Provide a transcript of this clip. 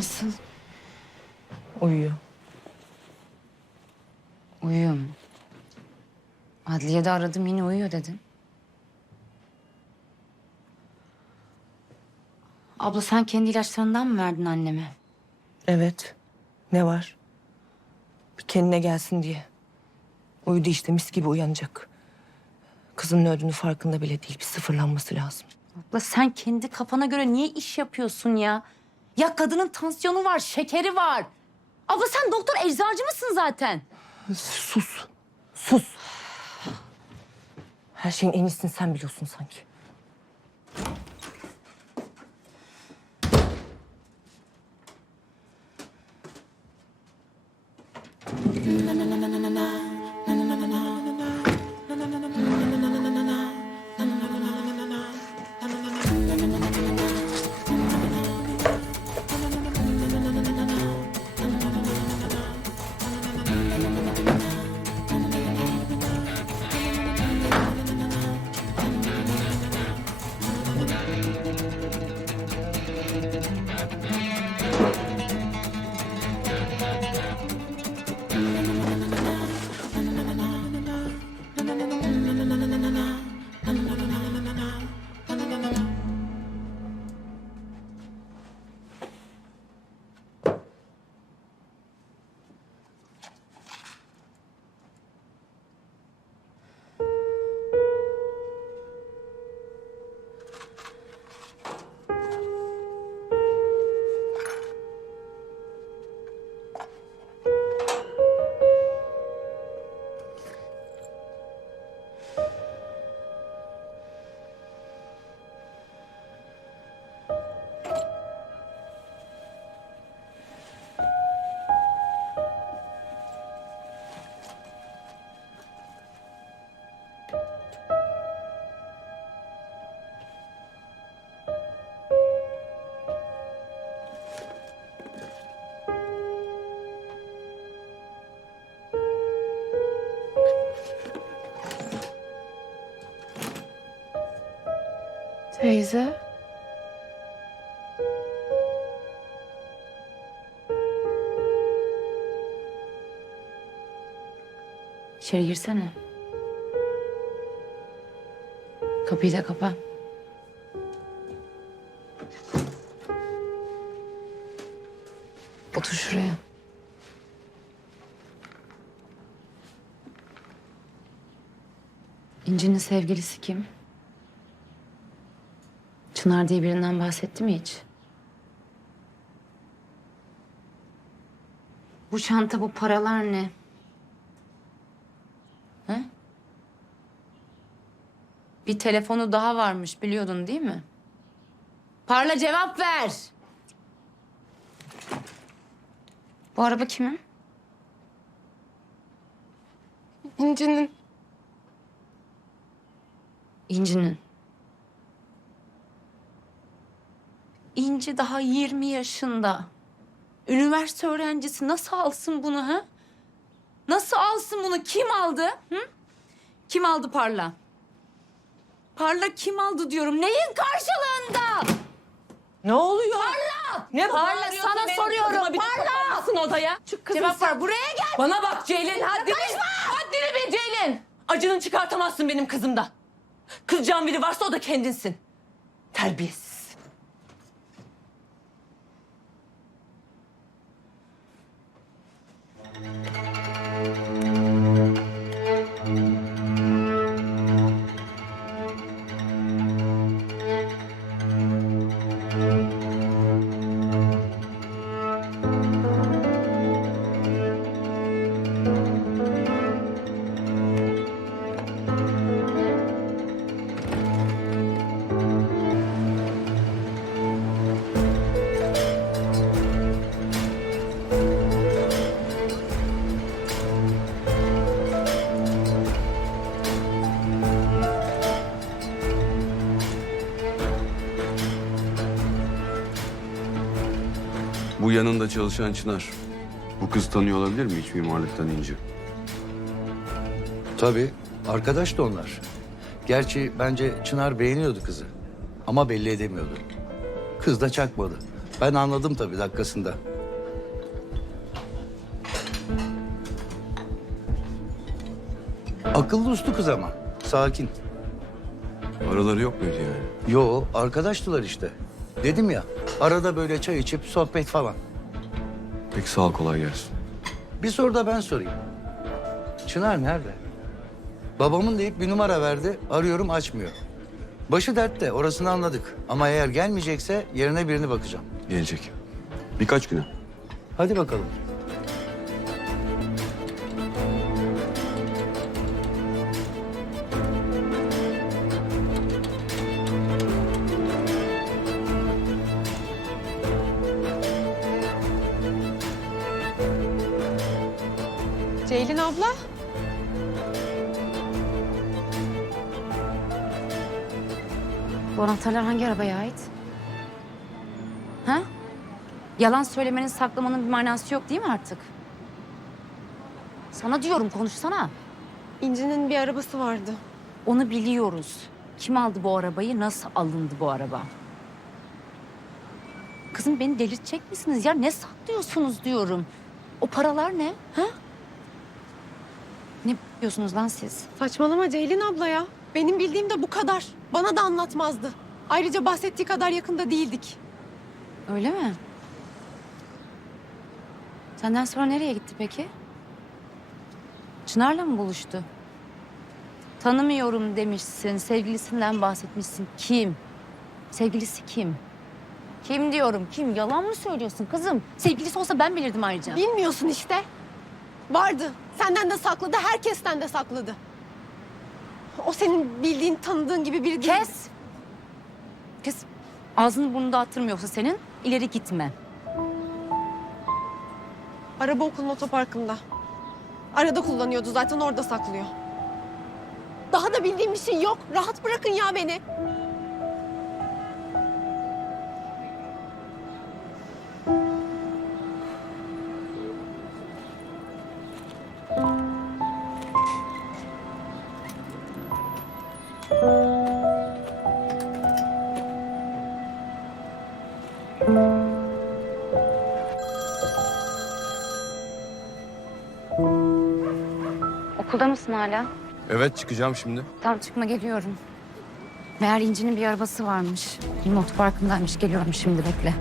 nasıl? Uyuyor. Uyuyor mu? Adliyede aradım yine uyuyor dedin. Abla sen kendi ilaçlarından mı verdin anneme? Evet. Ne var? Bir kendine gelsin diye. Uyudu işte mis gibi uyanacak. Kızının öldüğünü farkında bile değil. Bir sıfırlanması lazım. Abla sen kendi kafana göre niye iş yapıyorsun ya? Ya kadının tansiyonu var, şekeri var. Abla sen doktor eczacı mısın zaten? Sus. Sus. Her şeyin en iyisini sen biliyorsun sanki. Teyze. İçeri girsene. Kapıyı da kapa. Otur şuraya. İnci'nin sevgilisi kim? Çınar diye birinden bahsetti mi hiç? Bu çanta, bu paralar ne? He? Bir telefonu daha varmış biliyordun değil mi? Parla cevap ver. Bu araba kimin? İnci'nin İnci'nin. İnci daha 20 yaşında. Üniversite öğrencisi nasıl alsın bunu ha? Nasıl alsın bunu? Kim aldı? Hı? Kim aldı Parla? Parla kim aldı diyorum. Neyin karşılığında? Ne oluyor? Parla! Ne Parla, bağırıyorsun sana benim soruyorum, kızıma? Bir de parla! kapanmasın odaya. Çık kızım Cevap sen. ver. Buraya gel. Bana bak Ceylin haddini. Haddini bil Ceylin. Acını çıkartamazsın benim kızımdan. Kızacağın biri varsa o da kendinsin. Terbiyesiz. Bu yanında çalışan Çınar. Bu kız tanıyor olabilir mi hiç mimarlıktan ince? Tabii. Arkadaş da onlar. Gerçi bence Çınar beğeniyordu kızı. Ama belli edemiyordu. Kız da çakmadı. Ben anladım tabii dakikasında. Akıllı uslu kız ama. Sakin. Araları yok muydu yani? Yo arkadaştılar işte. Dedim ya arada böyle çay içip sohbet falan. Peki sağ ol kolay gelsin. Bir soru da ben sorayım. Çınar nerede? Babamın deyip bir numara verdi. Arıyorum açmıyor. Başı dertte orasını anladık. Ama eğer gelmeyecekse yerine birini bakacağım. Gelecek. Birkaç güne. Hadi bakalım. Ceylin abla. Bu anahtarlar hangi arabaya ait? Ha? Yalan söylemenin, saklamanın bir manası yok değil mi artık? Sana diyorum konuşsana. İnci'nin bir arabası vardı. Onu biliyoruz. Kim aldı bu arabayı, nasıl alındı bu araba? Kızım beni delirtecek misiniz ya? Ne saklıyorsunuz diyorum. O paralar ne? Ha? Ne yapıyorsunuz lan siz? Saçmalama Ceylin abla ya. Benim bildiğim de bu kadar. Bana da anlatmazdı. Ayrıca bahsettiği kadar yakında değildik. Öyle mi? Senden sonra nereye gitti peki? Çınar'la mı buluştu? Tanımıyorum demişsin, sevgilisinden bahsetmişsin. Kim? Sevgilisi kim? Kim diyorum, kim? Yalan mı söylüyorsun kızım? Sevgilisi olsa ben bilirdim ayrıca. Bilmiyorsun işte. Vardı. Senden de sakladı, herkesten de sakladı. O senin bildiğin, tanıdığın gibi biri değil. Kes! Kes. Ağzını burnunu dağıtırım yoksa senin. İleri gitme. Araba okulun otoparkında. Arada kullanıyordu zaten orada saklıyor. Daha da bildiğim bir şey yok. Rahat bırakın ya beni. Okulda mısın hala? Evet çıkacağım şimdi. Tam çıkma geliyorum. Meğer İnci'nin bir arabası varmış. Benim otoparkındaymış. Geliyorum şimdi bekle.